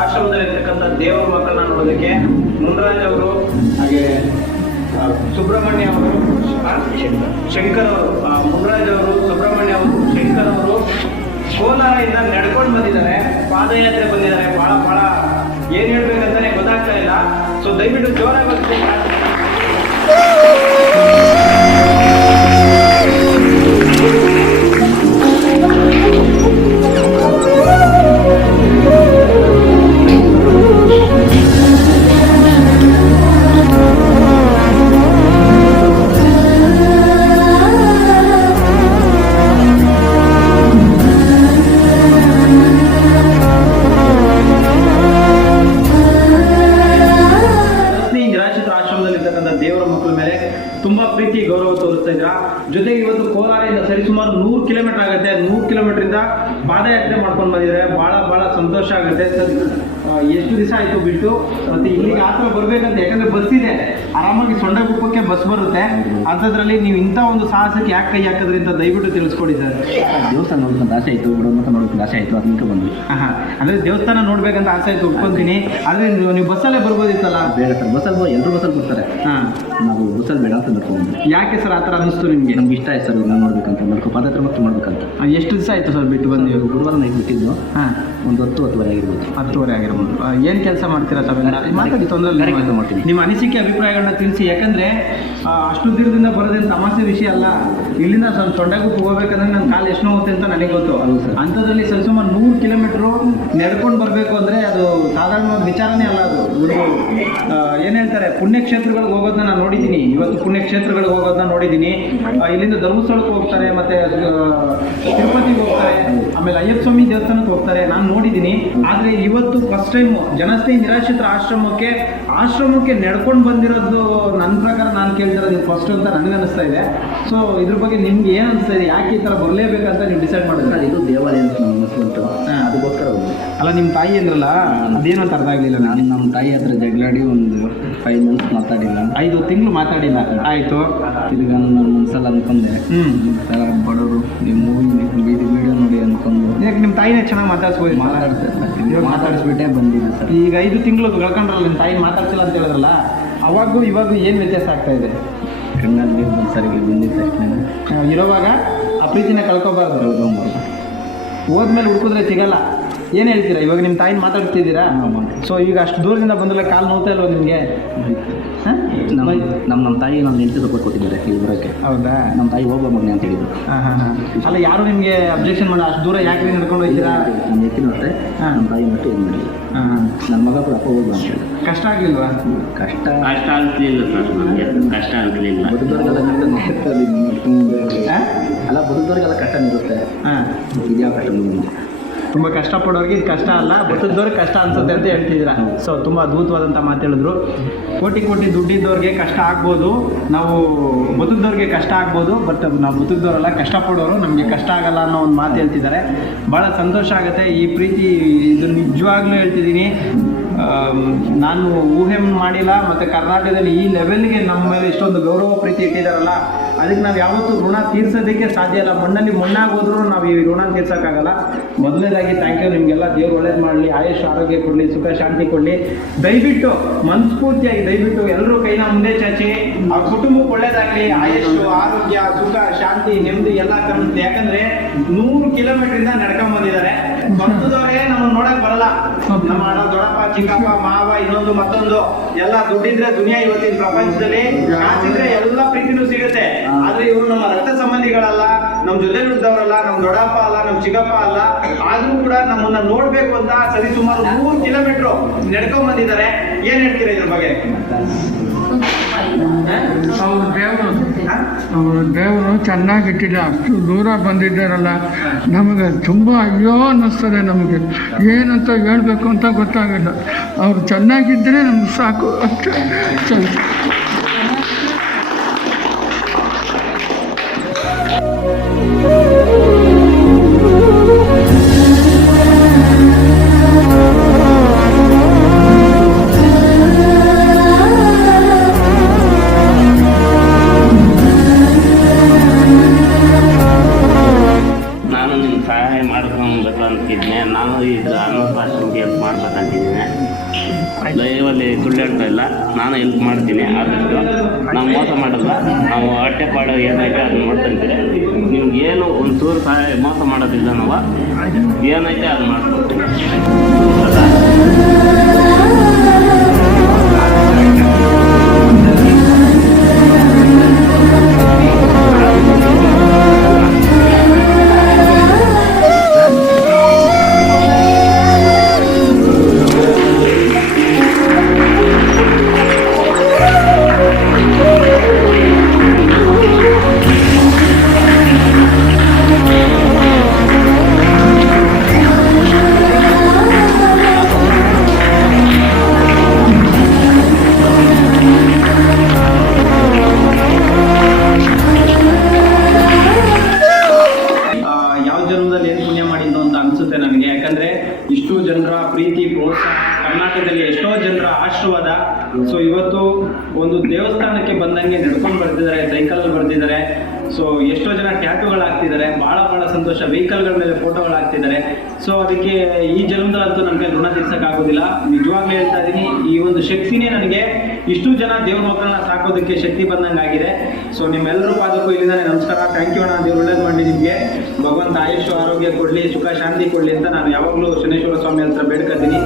ಆಶ್ರಮದಲ್ಲಿರ್ತಕ್ಕಂಥ ದೇವರ ಮಕ್ಕಳನ್ನ ನೋಡೋದಕ್ಕೆ ಮುನ್ರಾಜ್ ಅವರು, ಹಾಗೆ ಸುಬ್ರಹ್ಮಣ್ಯ ಅವರು, ಶಂಕರ್ ಅವರು, ಮುನ್ರಾಜ್ ಅವರು, ಸುಬ್ರಹ್ಮಣ್ಯ ಅವರು, ಶಂಕರ್ ಅವರು ಕೋಲಾರದಿಂದ ನಡ್ಕೊಂಡು ಬಂದಿದ್ದಾರೆ, ಪಾದಯಾತ್ರೆ ಬಂದಿದ್ದಾರೆ. ಭಾಳ ಏನು ಹೇಳ್ಬೇಕಂತಾನೆ ಗೊತ್ತಾಗ್ತಾ ಇಲ್ಲ. ಸೊ ದಯವಿಟ್ಟು ಜೋರಾಗಿ ಬರ್ತೀನಿ. ದೇವರ ಮಕ್ಕಳ ಮೇಲೆ ತುಂಬಾ ಪ್ರೀತಿ ಗೌರವ ತೋರಿಸ್ತಾ ಇದ್ರ. ಜೊತೆಗೆ ಇವತ್ತು ಕೋಲಾರದಿಂದ ಸರಿಸುಮಾರು 100 ಕಿಲೋಮೀಟರ್ ಆಗುತ್ತೆ. 100 ಕಿಲೋಮೀಟರ್ ಪಾದಯಾತ್ರೆ ಮಾಡ್ಕೊಂಡು ಬಂದಿದ್ದಾರೆ. ಬಹಳ ಸಂತೋಷ ಆಗುತ್ತೆ. ಎಷ್ಟು ದಿವಸ ಆಯ್ತು ಬಿಟ್ಟು ಮತ್ತೆ ಇಲ್ಲಿಗೆ ಆ ಥರ ಬರ್ಬೇಕಂತ, ಯಾಕಂದ್ರೆ ಬಸ್ ಇದೆ, ಆರಾಮಾಗಿ ಸೊಂಡಗುಪ್ಪಕ್ಕೆ ಬಸ್ ಬರುತ್ತೆ. ಅಂಥದ್ರಲ್ಲಿ ನೀವು ಇಂಥ ಒಂದು ಸಾಹಸಕ್ಕೆ ಯಾಕೆ ಕೈ ಹಾಕಿದ್ರಿ ಅಂತ ದಯವಿಟ್ಟು ತಿಳಿಸ್ಕೊಡಿ ಸರ್. ದೇವಸ್ಥಾನ ನೋಡ್ಕೊಂಡು ಆಸೆ ಆಯಿತು, ಬಿಡೋದಂತ ನೋಡ್ಕೊಂಡು ಆಸೆ ಆಯಿತು, ಅದಕ್ಕೆ ಬಂದ್ವಿ. ಅಂದರೆ ದೇವಸ್ಥಾನ ನೋಡ್ಬೇಕಂತ ಆಸೆ ಆಯ್ತು, ಒಪ್ಕೊಂತೀನಿ. ಆದರೆ ನೀವು ಬಸ್ಸಲ್ಲೇ ಬರ್ಬೋದಿತ್ತಲ್ಲ? ಬೇಡ ಸರ್, ಬಸ್ಸಲ್ಲಿ ಎಲ್ಲರೂ ಬಸ್ಸಲ್ಲಿ ಬರ್ತಾರೆ. ನಾವು ಬಸ್ಸಲ್ಲಿ ಬೇಡ ಅಂತ ನಡ್ಕೊಂಡು. ಯಾಕೆ ಸರ್ ಆ ಥರ ಅನ್ನಿಸ್ತು ನಿಮಗೆ? ನಮ್ಗೆ ಇಷ್ಟ ಆಯ್ತು ಸರ್, ನಾವು ನೋಡ್ಬೇಕಂತ, ಪಾದಯಾತ್ರೆ ಮತ್ತೆ ಮಾಡ್ಬೇಕಂತ. ಎಷ್ಟು ದಿವಸ ಆಯಿತು ಸರ್ ಬಿಟ್ಟು ಬಂದು? ಗುರುವಾರ ನೈಟ್ ಬಿಟ್ಟಿದ್ದು. ಒಂದು 10-10:30 ಆಗಿರ್ಬೋದು. 10:30 ಆಗಿರ್ಬೋದು. ಏನು ಕೆಲಸ ಮಾಡ್ತೀರಾ ತಾವೆಲ್ಲ? ಮಾತಾಡಿ, ತೊಂದರೆ ಕೆಲಸ ಮಾಡ್ತೀನಿ. ನಿಮ್ಮ ಅನಿಸಿಕೆ ಅಭಿಪ್ರಾಯಗಳನ್ನ ತಿಳಿಸಿ. ಯಾಕಂದರೆ ಅಷ್ಟು ದೂರದಿಂದ ಬರೋದೇನು ತಮಾಷೆ ವಿಷಯ ಅಲ್ಲ. ಇಲ್ಲಿಂದ ಸೊಂಡಗುಪ್ಪು ಹೋಗ್ಬೇಕಂದ್ರೆ ನನ್ನ ಕಾಲು ಎಷ್ಟು ನೋವುತ್ತೆ ಅಂತ ನನಗೆ ಗೊತ್ತು. ಅಂಥದ್ರಲ್ಲಿ ಸುಮಾರು 100 ಕಿಲೋಮೀಟ್ರು ನಡ್ಕೊಂಡು ಬರಬೇಕು ಅಂದರೆ ಅದು ಸಾಧಾರಣವಾದ ವಿಚಾರನೇ ಅಲ್ಲ. ಅದು ಏನು ಹೇಳ್ತಾರೆ, ಪುಣ್ಯಕ್ಷೇತ್ರಗಳಿಗೆ ಹೋಗೋದನ್ನ ನಾನು ನೋಡಿದ್ದೀನಿ. ಇವತ್ತು ಪುಣ್ಯಕ್ಷೇತ್ರಗಳಿಗೆ ಹೋಗೋದನ್ನ ನೋಡಿದ್ದೀನಿ. ಇಲ್ಲಿಂದ ಧರ್ಮಸ್ಥಳಕ್ಕೆ ಹೋಗ್ತಾರೆ, ಮತ್ತು ತಿರುಪತಿಗೆ ಹೋಗ್ತಾರೆ, ಆಮೇಲೆ ಅಯ್ಯಪ್ಪ ಸ್ವಾಮಿ ದೇವಸ್ಥಾನಕ್ಕೆ ಹೋಗ್ತಾರೆ, ನಾನು ನೋಡಿದ್ದೀನಿ. ಆದರೆ ಇವತ್ತು ಫಸ್ಟ್ ಟೈಮು ಜನಸ್ನೇಹಿ ನಿರಾಶ್ರಿತರ ಆಶ್ರಮಕ್ಕೆ ನಡ್ಕೊಂಡು ಬಂದಿರೋದು ನನ್ನ ಪ್ರಕಾರ ನಾನು ಕೇಳ್ತಿರೋದು ಫಸ್ಟ್ ಅಂತ ನನಗೆ ಅನಿಸ್ತಾ ಇದೆ. ಸೊ ಇದ್ರ ಬಗ್ಗೆ ನಿಮ್ಗೆ ಏನು ಅನಿಸ್ತಾ ಇದೆ? ಯಾಕೆ ಈ ಥರ ಬರಲೇಬೇಕಂತ ನೀವು ಡಿಸೈಡ್ ಮಾಡಿದ್ರೆ? ಇದು ದೇವಾಲಯ ಅಂತ ನಮ್ಮ ಮನಸ್ಸು, ಅದಕ್ಕೋಸ್ಕರ ಅಲ್ಲ. ನಿಮ್ಮ ತಾಯಿ ಅಂದ್ರಲ್ಲ, ಅದೇನು ಅಂತ ಅರ್ಥ ಆಗಲಿಲ್ಲ. ನಾನು ನಮ್ಮ ತಾಯಿ ಹತ್ರ ಜಗಳಾಡಿ ಒಂದು 5 months ಮಾತಾಡಿಲ್ಲ, 5 ತಿಂಗಳು ಮಾತಾಡಿಲ್ಲ. ಆಯಿತು. ಈಗ ನಾನು ಒಂದ್ಸಲ ಅಂದ್ಕೊಂಡೆ, ಬಡವರು ನೀವು ಮೂವಿ ವಿಡಿಯೋ ನೋಡಿ ಅಂದ್ಕೊಂಡು. ಯಾಕೆ ನಿಮ್ಮ ತಾಯಿನೇ ಚೆನ್ನಾಗಿ ಮಾತಾಡ್ಸ್ಬೋದು? ಮಾತಾಡಿಸ್ಬಿಟ್ಟೆ ಬಂದಿದೆ ಸರ್. ಈಗ 5 ತಿಂಗಳು ಕಳ್ಕೊಂಡ್ರಲ್ಲ, ನಿಮ್ಮ ತಾಯಿ ಮಾತಾಡ್ಸಿಲ್ಲ ಅಂತ ಹೇಳಿದ್ರಲ್ಲ, ಅವಾಗೂ ಇವಾಗ ಏನು ವ್ಯತ್ಯಾಸ ಆಗ್ತಾ ಇದೆ? ಕಣ್ಣಲ್ಲಿ ನೀರು ಬಂದು ಸರಿಗೆ ಬಂದಿದ್ದ ತಕ್ಷಣ ಇರೋವಾಗ ಆ ಪ್ರೀತಿನ ಕಳ್ಕೊಬಾರ್ದು. ಹೋದ್ಮೇಲೆ ಹುಡುಕಿದ್ರೆ ಸಿಗಲ್ಲ. ಏನು ಹೇಳ್ತೀರಾ? ಇವಾಗ ನಿಮ್ಮ ತಾಯಿನ ಮಾತಾಡ್ತಿದ್ದೀರಾ? ಸೊ ಈಗ ಅಷ್ಟು ದೂರದಿಂದ ಬಂದಲ್ಲ, ಕಾಲು ನೋಡ್ತಾ ಇಲ್ವ ನಿಮಗೆ? ನಮ್ಮ ತಾಯಿ ನಮ್ಮ ಹೆಂಡತಿ ಸಪೋರ್ಟ್ ಕೊಟ್ಟಿದ್ದಾರೆ ಇಲ್ಲಿ ಬರೋಕ್ಕೆ. ಹೌದಾ? ನಮ್ಮ ತಾಯಿ ಹೋಗೋ ಮಗನೆ ಅಂತ ಹೇಳಿದ್ರು. ಅಲ್ಲ, ಯಾರು ನಿಮಗೆ ಅಬ್ಜೆಕ್ಷನ್ ಮಾಡಿ ಅಷ್ಟು ದೂರ ಯಾಕೆ ನಡ್ಕೊಂಡು ಹೋಗ್ತೀರಾ? ನಮ್ಮ ಹೆಂಡತಿ ಮತ್ತೆ ನಮ್ಮ ತಾಯಿ ಮತ್ತೆ ಏನು ಮಾಡಿಲ್ಲ. ನನ್ನ ಮಗ ಕೂಡ ಅಪ್ಪ ಹೋಗ್ಬಾ ಅಂತ ಹೇಳಿ. ಕಷ್ಟ ಆಗಲಿಲ್ವಾ? ಕಷ್ಟ ಆಗಲಿಲ್ಲ ಸರ್, ನಮಗೆ ಕಷ್ಟ ಆಗಲಿಲ್ಲ. ಬದುಕದವ್ರಿಗೆಲ್ಲ ಅಲ್ಲ, ಬದುಕದವ್ರಿಗೆಲ್ಲ ಕಷ್ಟ ಇರುತ್ತೆ. ಇದ್ಯಾವ ಕಷ್ಟ? ತುಂಬ ಕಷ್ಟಪಡೋರಿಗೆ ಇದು ಕಷ್ಟ ಅಲ್ಲ, ಬದುಕಿದವ್ರಿಗೆ ಕಷ್ಟ ಅನ್ಸುತ್ತೆ ಅಂತ ಹೇಳ್ತಿದ್ದೀರಾ. ಸೊ ತುಂಬ ಅದ್ಭುತವಾದಂಥ ಮಾತು ಹೇಳಿದ್ರು. ಕೋಟಿ ದುಡ್ಡಿದ್ದವ್ರಿಗೆ ಕಷ್ಟ ಆಗ್ಬೋದು, ನಾವು ಬದುಕಿದವ್ರಿಗೆ ಕಷ್ಟ ಆಗ್ಬೋದು, ಬಟ್ ನಾವು ಬದುಕಿದವರಲ್ಲ, ಕಷ್ಟಪಡೋರು, ನಮಗೆ ಕಷ್ಟ ಆಗಲ್ಲ ಅನ್ನೋ ಒಂದು ಮಾತು ಹೇಳ್ತಿದ್ದಾರೆ. ಭಾಳ ಸಂತೋಷ ಆಗುತ್ತೆ. ಈ ಪ್ರೀತಿ ಇದು ನಿಜವಾಗ್ಲೂ ಹೇಳ್ತಿದ್ದೀನಿ, ನಾನು ಊಹೆ ಮಾಡಿಲ್ಲ. ಮತ್ತು ಕರ್ನಾಟಕದಲ್ಲಿ ಈ ಲೆವೆಲ್ಗೆ ನಮ್ಮ ಮೇಲೆ ಇಷ್ಟೊಂದು ಗೌರವ ಪ್ರೀತಿ ಇಟ್ಟಿದ್ದಾರಲ್ಲ, ಅದಕ್ಕೆ ನಾವು ಯಾವತ್ತೂ ಋಣ ತೀರ್ಸೋದಕ್ಕೆ ಸಾಧ್ಯ ಇಲ್ಲ. ಮಣ್ಣಲ್ಲಿ ಮಣ್ಣಾಗಿ ಹೋದ್ರೂ ನಾವು ಈ ಋಣ ತೀರ್ಸೋಕ್ಕಾಗಲ್ಲ. ಮೊದಲನೇದಾಗಿ ಥ್ಯಾಂಕ್ ಯು. ನಿಮಗೆಲ್ಲ ದೇವ್ರು ಒಳ್ಳೇದು ಮಾಡಲಿ, ಆಯುಷ್ ಆರೋಗ್ಯ ಕೊಡಲಿ, ಸುಖ ಶಾಂತಿ ಕೊಡಲಿ. ದಯವಿಟ್ಟು ಮನಸ್ಫೂರ್ತಿಯಾಗಿ ದಯವಿಟ್ಟು ಎಲ್ಲರೂ ಕೈನ ಮುಂದೆ ಚಾಚಿ ಆ ಕುಟುಂಬಕ್ಕೆ ಒಳ್ಳೇದಾಗಲಿ. ಆಯುಷ್ ಆರೋಗ್ಯ ಸುಖ ಶಾಂತಿ ನೆಮ್ಮದಿ ಎಲ್ಲ ಕಾಣುತ್ತೆ. ಯಾಕಂದರೆ 100 ಕಿಲೋಮೀಟ್ರಿಂದ ನಡ್ಕೊಂಡ್ ಬಂದಿದ್ದಾರೆ. ಸ್ವಂತದವರೇ ನಮ್ಮನ್ನು ನೋಡಕ್ ಬರಲ್ಲ. ನಮ್ಮ ಅಣ್ಣ, ದೊಡ್ಡಪ್ಪ, ಚಿಕ್ಕಪ್ಪ, ಮಾವ, ಇನ್ನೊಂದು ಮತ್ತೊಂದು ಎಲ್ಲ ದುಡ್ಡಿದ್ರೆ ದುನಿಯಾ ಇವತ್ತಿನ ಪ್ರಪಂಚದಲ್ಲಿ. ಕಾಸಿದ್ರೆ ಎಲ್ಲ ಪ್ರೀತಿನೂ ಸಿಗುತ್ತೆ. ಆದ್ರೆ ಇವರು ನಮ್ಮ ರಕ್ತ ಸಂಬಂಧಿಗಳಲ್ಲ, ನಮ್ಮ ಜೊತೆ ನುಡ್ದವರಲ್ಲ, ನಮ್ಮ ದೊಡ್ಡಪ್ಪ ಅಲ್ಲ, ನಮ್ಮ ಚಿಕ್ಕಪ್ಪ ಅಲ್ಲ. ಆದ್ರೂ ಕೂಡ ನಮ್ಮನ್ನ ನೋಡ್ಬೇಕು ಅಂತ ಸರಿಸುಮಾರು 100 ಕಿಲೋಮೀಟರ್ ನಡ್ಕೊಂಡ್ ಬಂದಿದ್ದಾರೆ. ಏನ್ ಹೇಳ್ತೀರಾ ಇದ್ರ ಬಗ್ಗೆ? ಅವರು ದೇವರು ಚೆನ್ನಾಗಿಟ್ಟಿಲ್ಲ, ಅಷ್ಟು ದೂರ ಬಂದಿದ್ದಾರಲ್ಲ, ನಮಗೆ ತುಂಬ ಅಯ್ಯೋ ಅನ್ನಿಸ್ತದೆ. ನಮಗೆ ಏನಂತ ಹೇಳಬೇಕು ಅಂತ ಗೊತ್ತಾಗಲ್ಲ. ಅವರು ಚೆನ್ನಾಗಿದ್ದರೆ ನಮ್ಗೆ ಸಾಕು ಅಷ್ಟೇ. ನಾನು ನಿಮ್ಮ ಸಹಾಯ ಮಾಡ್ಕೊಬೇಕು ಅಂತಿದ್ದೆ. ನಾನು ಈಗ ಅನ್ನೋಪಾಶ್ರಮಕ್ಕೆ ಹೆಲ್ಪ್ ಮಾಡ್ಬೇಕಂತಿದ್ದೀನಿ. ನಾನು ಹೆಲ್ಪ್ ಮಾಡ್ತೀನಿ. ಆದಷ್ಟು ನಾವು ಮೋಸ ಮಾಡಲ್ಲ. ನಾವು ಹೊಟ್ಟೆ ಪಾಡು ಏನೈತೆ ಅದನ್ನ ನೋಡ್ಕೊಂತೀರಿ. ನಿಮ್ಗೆ ಏನು ಒಂದು ಚೂರು ಸಹಾಯ ಮೋಸ ಮಾಡೋದಿಲ್ಲ. ನಾವು ಏನೈತೆ ಅದು ಮಾಡ್ಕೊಡ್ತೀವಿ. ಯಾವ ಜನ್ಮದಲ್ಲಿ ಏನು ಪುಣ್ಯ ಮಾಡಿದ್ದು ಅಂತ ಅನಿಸುತ್ತೆ ನನಗೆ. ಯಾಕಂದರೆ ಇಷ್ಟು ಜನರ ಪ್ರೀತಿ ಪ್ರೋತ್ಸಾಹ, ಕರ್ನಾಟಕದಲ್ಲಿ ಎಷ್ಟೋ ಜನರ ಆಶೀರ್ವಾದ. ಸೊ ಇವತ್ತು ಒಂದು ದೇವಸ್ಥಾನಕ್ಕೆ ಬಂದಂಗೆ ನಡ್ಕೊಂಡು ಬರ್ತಿದ್ದಾರೆ, ಸೈಕಲಲ್ಲಿ ಬರ್ತಿದ್ದಾರೆ. ಸೊ ಎಷ್ಟೋ ಜನ ಟ್ಯಾಟುಗಳು ಹಾಕ್ತಿದ್ದಾರೆ. ಭಾಳ ಸಂತೋಷ. ವೆಹಿಕಲ್ಗಳ ಮೇಲೆ ಫೋಟೋಗಳು ಹಾಕ್ತಿದ್ದಾರೆ. ಸೊ ಅದಕ್ಕೆ ಈ ಜನ್ಮದಲ್ಲಂತೂ ನನ್ನ ಕೈ ಋಣ ತೀರ್ಸೋಕ್ಕಾಗೋದಿಲ್ಲ. ನಿಜವಾಗ್ಲೂ ಹೇಳ್ತಾ ಇದ್ದೀನಿ, ಈ ಒಂದು ಶಕ್ತಿನೇ ನನಗೆ ಇಷ್ಟು ಜನ ದೇವ್ರ ಮಕ್ಕಳನ್ನ ಸಾಕೋದಕ್ಕೆ ಶಕ್ತಿ ಬಂದಂಗೆ ಆಗಿದೆ. ಸೊ ನಿಮ್ಮೆಲ್ಲರೂ ಪಾದಕ್ಕೂ ಇಲ್ಲಿಂದಾನೆ ನಮಸ್ಕಾರ. ಥ್ಯಾಂಕ್ ಯು ಅಣ್ಣ. ದೇವ್ರು ಒಳ್ಳೇದು ಮಾಡಿ ನಿಮಗೆ. ಭಗವಂತ ಆಯುಷ್ಯ ಆರೋಗ್ಯ ಕೊಡಲಿ, ಸುಖ ಶಾಂತಿ ಕೊಡಲಿ ಅಂತ ನಾನು ಯಾವಾಗಲೂ ಶನೇಶ್ವರ ಸ್ವಾಮಿ ಹತ್ರ ಬೇಡ್ಕೊತೀನಿ.